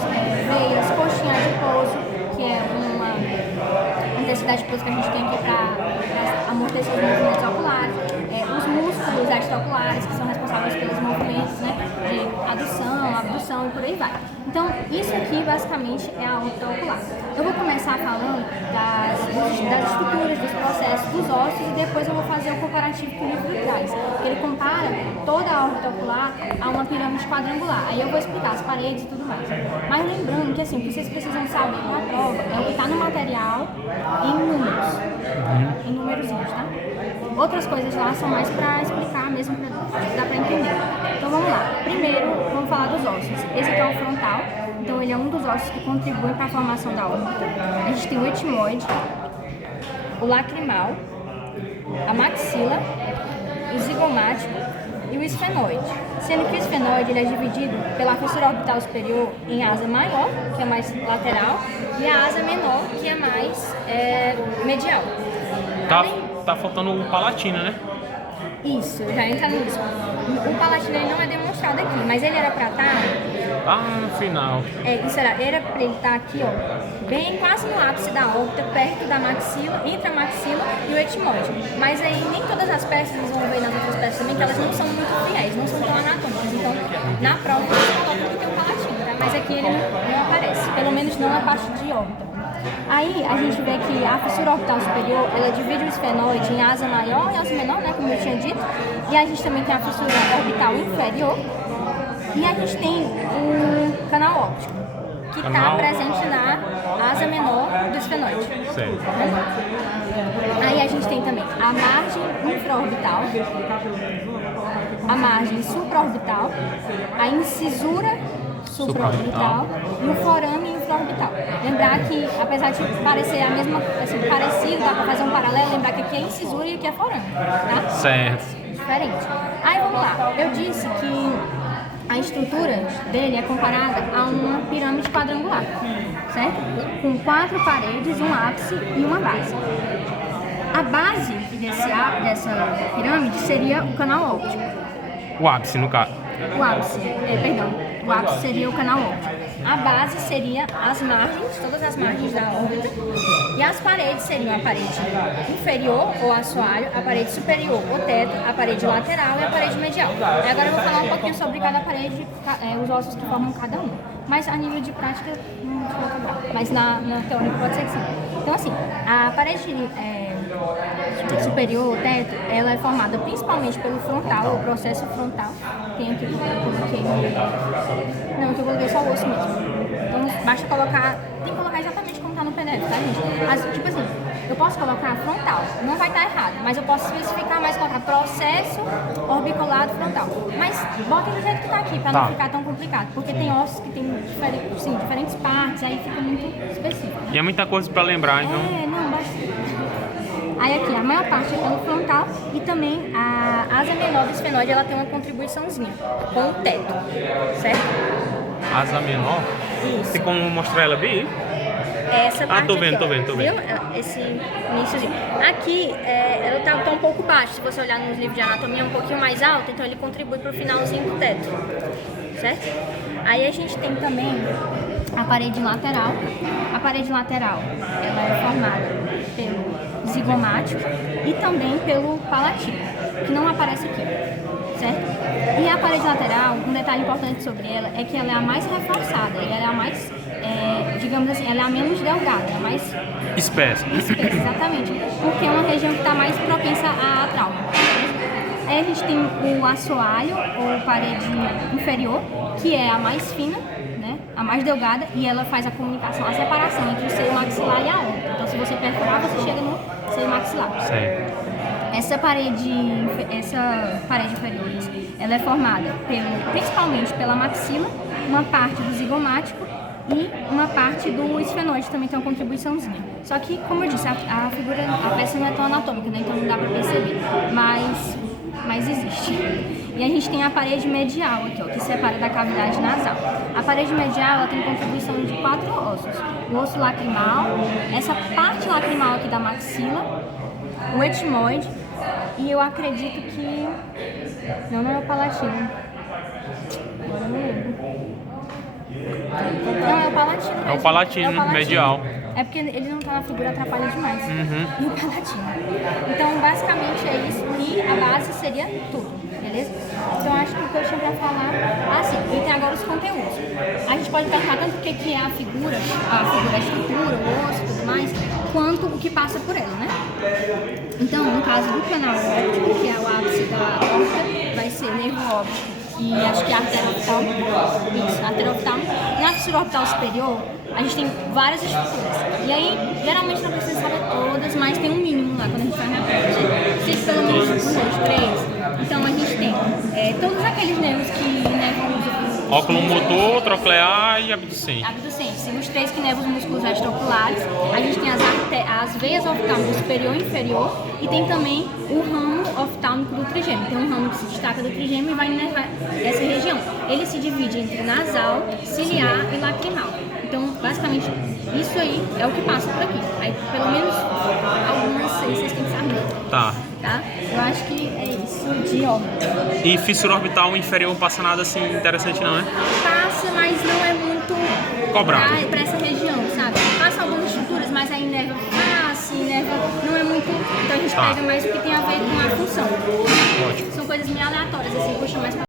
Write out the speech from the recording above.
veias, coxinha adiposo, que é uma intensidade de pouso que a gente tem aqui para amortecer os movimentos oculares, os músculos extraoculares, que são responsáveis pelos movimentos, né, de adução, abdução e por aí vai. Então, isso aqui basicamente é a órbita ocular. Eu vou começar falando das estruturas, dos processos, dos ossos, e depois eu vou fazer o comparativo que o livro traz. Ele compara toda a órbita ocular a uma pirâmide quadrangular. Aí eu vou explicar as paredes e tudo mais. Mas lembrando que assim, o que vocês precisam saber na prova é o que está no material em números. Em númerozinhos, tá? Outras coisas lá são mais para explicar mesmo, acho que dá para entender. Então vamos lá. Primeiro, vamos falar dos ossos. Esse aqui é o frontal. Então ele é um dos ossos que contribuem para a formação da órbita. A gente tem o etimoide, o lacrimal, a maxila, o zigomático e o esfenoide. Sendo que o esfenoide ele é dividido pela fissura orbital superior em asa maior, que é mais lateral, e a asa menor, que é mais medial. Tá faltando o palatino, né? Isso, já entra nisso. O palatino ele não é demonstrado aqui, mas ele era pra estar... No final. Isso era pra ele estar aqui, ó, bem quase no ápice da órbita, perto da maxila, entre a maxila e o etimoide. Mas aí nem todas as peças, vocês vão ver nas outras peças também, que elas não são muito fiéis, não são tão anatômicas. Então, na prova, você coloca que tem um palatino, tá? Mas aqui ele não aparece, pelo menos não na parte de órbita. Aí a gente vê que a fissura orbital superior, ela divide o esfenoide em asa maior e asa menor, né, como eu tinha dito. E a gente também tem a fissura orbital inferior. E a gente tem o canal óptico, que está presente na asa menor do esfenoide. Certo. Aí a gente tem também a margem infraorbital, a margem supraorbital, a incisura supraorbital e o forame infraorbital. Lembrar que, apesar de parecer a mesma, assim, parecido, dá para fazer um paralelo, lembrar que aqui é incisura e aqui é forame, tá? Certo. Diferente. Aí vamos lá, eu disse que a estrutura dele é comparada a uma pirâmide quadrangular, certo? Com 4 paredes, um ápice e uma base. A base dessa pirâmide seria o canal óptico. O ápice, no caso. O ápice seria o canal óptico. A base seria as margens, todas as margens da órbita. E as paredes seriam a parede inferior, ou assoalho, a parede superior, o teto, a parede lateral e a parede medial. E agora eu vou falar um pouquinho sobre cada parede, os ossos que formam cada um. Mas a nível de prática, não vou cobrar. Mas na teoria pode ser que sim. Então assim, a parede superior, o teto, ela é formada principalmente pelo frontal, o processo frontal. Tem aqui que eu coloquei não, que eu coloquei só o osso mesmo. Então basta colocar, tem que colocar exatamente como está no PDF, tá, gente? Tipo assim, eu posso colocar frontal, não vai estar errado, mas eu posso especificar mais, colocar processo orbiculado frontal. Mas bota do jeito que está aqui, para não ficar tão complicado, porque tem ossos que tem diferentes partes, aí fica muito específico. E é muita coisa para lembrar, então. Não, bastante. Aí aqui, a maior parte é pelo frontal e também a asa menor do esfenoide, ela tem uma contribuiçãozinha com o teto, certo? Asa menor? Isso. Tem como mostrar ela bem? Essa parte tô vendo, aqui, tô vendo. Viu? Esse iníciozinho. Aqui, ela tá um pouco baixa, se você olhar nos livros de anatomia, é um pouquinho mais alta, então ele contribui para o finalzinho do teto, certo? Aí a gente tem também a parede lateral. A parede lateral, ela é formada pelo zigomático e também pelo palatino, que não aparece aqui, certo? E a parede lateral, um detalhe importante sobre ela é que ela é a mais reforçada, e ela é a mais, digamos assim, ela é a menos delgada, ela é a mais espessa, exatamente, porque é uma região que está mais propensa a trauma. Aí a gente tem o assoalho, ou parede inferior, que é a mais fina, né, a mais delgada, e ela faz a comunicação, a separação entre o seio maxilar e a órbita. Então, se você perfurar, você chega no seio maxilar. Certo. Essa parede inferior, ela é formada principalmente pela maxila, uma parte do zigomático e uma parte do esfenoide também tem uma contribuiçãozinha. Só que, como eu disse, a peça não é tão anatômica, né? Então não dá pra perceber, mas existe. E a gente tem a parede medial aqui, ó, que separa da cavidade nasal. A parede medial, ela tem contribuição de 4 ossos. O osso lacrimal, essa parte lacrimal aqui da maxila, o etimoide, e eu acredito que... Não é o palatino. Agora eu não lembro. Não, é o palatino mesmo. É o palatino, medial. É porque ele não tá na figura, atrapalha demais. E o palatino. Então, basicamente é isso. E a base seria tudo, beleza? Então, acho que o que eu tinha pra falar... Ah, sim. E tem agora os conteúdos. A gente pode perguntar tanto o que é a figura, a estrutura, o osso e tudo mais, quanto o que passa por ela, né? Então, no caso do canal óptico, que é o ápice da óptica, vai ser nervo óptico e acho que artéria oftálmica. Isso, artéria oftálmica. Na fissura orbital superior, a gente tem várias estruturas. E aí, geralmente não precisa saber todas, mas tem um mínimo lá quando a gente faz na prova. Tem pelo menos 2, 3. Então a gente tem todos aqueles nervos que nervam os Óculo motor, troclear e abducente. abducentes. Tem os 3 que nervam os músculos extraoculares. A gente tem as veias oftálmicas superior e inferior. E tem também o ramo oftálmico do trigêmeo. Tem um ramo que se destaca do trigêmeo e vai inervar essa região. Ele se divide entre nasal, ciliar e lacrimal. Então, basicamente, isso aí é o que passa por aqui. Aí, pelo menos, algumas vocês têm que saber. Tá. Tá? Eu acho que é isso de órbita. E fissura orbital inferior não passa nada assim interessante não, né? Passa, mas não é muito Cobrado. pra essa região, sabe? Passa algumas estruturas, mas aí nerva face, nerva não é muito... Então a gente pega mais o que tem a ver com a função. Ótimo. São coisas meio aleatórias, assim, puxa mais pra